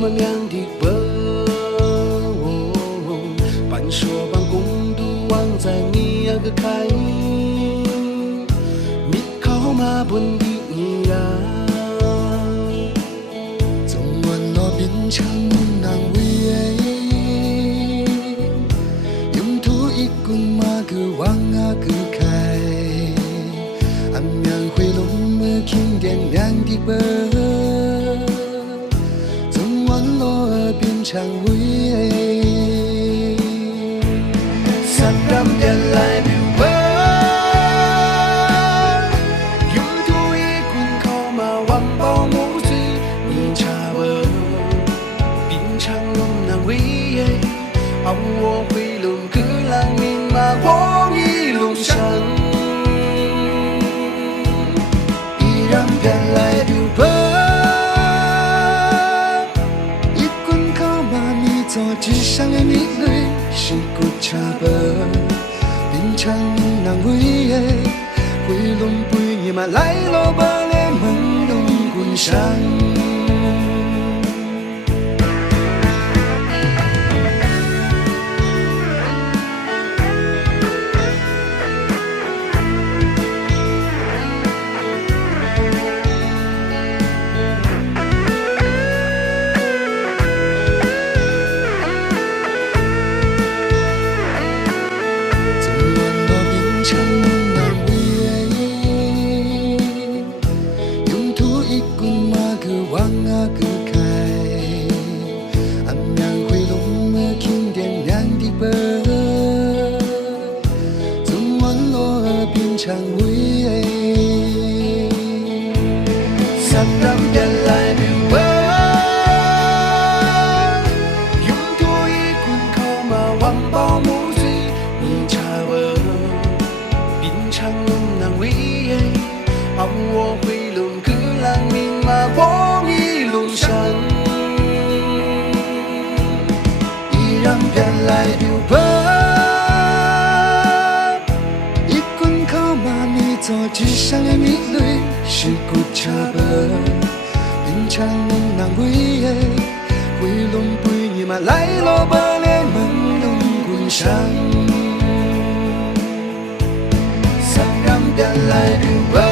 么亮的白，半说半共度望在你那个开，密考嘛本的你呀，纵愿路边长人为，用土一棍嘛个往啊个开，暗阳回龙么轻点亮的白。 变成为三人变来表白，用土一棍靠马万宝木子，你插不变成难为，熬我回龙个浪明马黄一路上，依然变来表白。 做纸上的蜜蕊是骨茶白，变成人为的，回龙背你嘛来路不来朦胧滚上。 常为三人变来表白，用土一棍靠马万宝木子，你插我变成难为，熬我回龙个浪明马黄一路上，依然变来表白。 做纸上的蜜蕊是骨茶白，变成人为的，回龙背你嘛来路不来朦胧滚上，三人变来表白。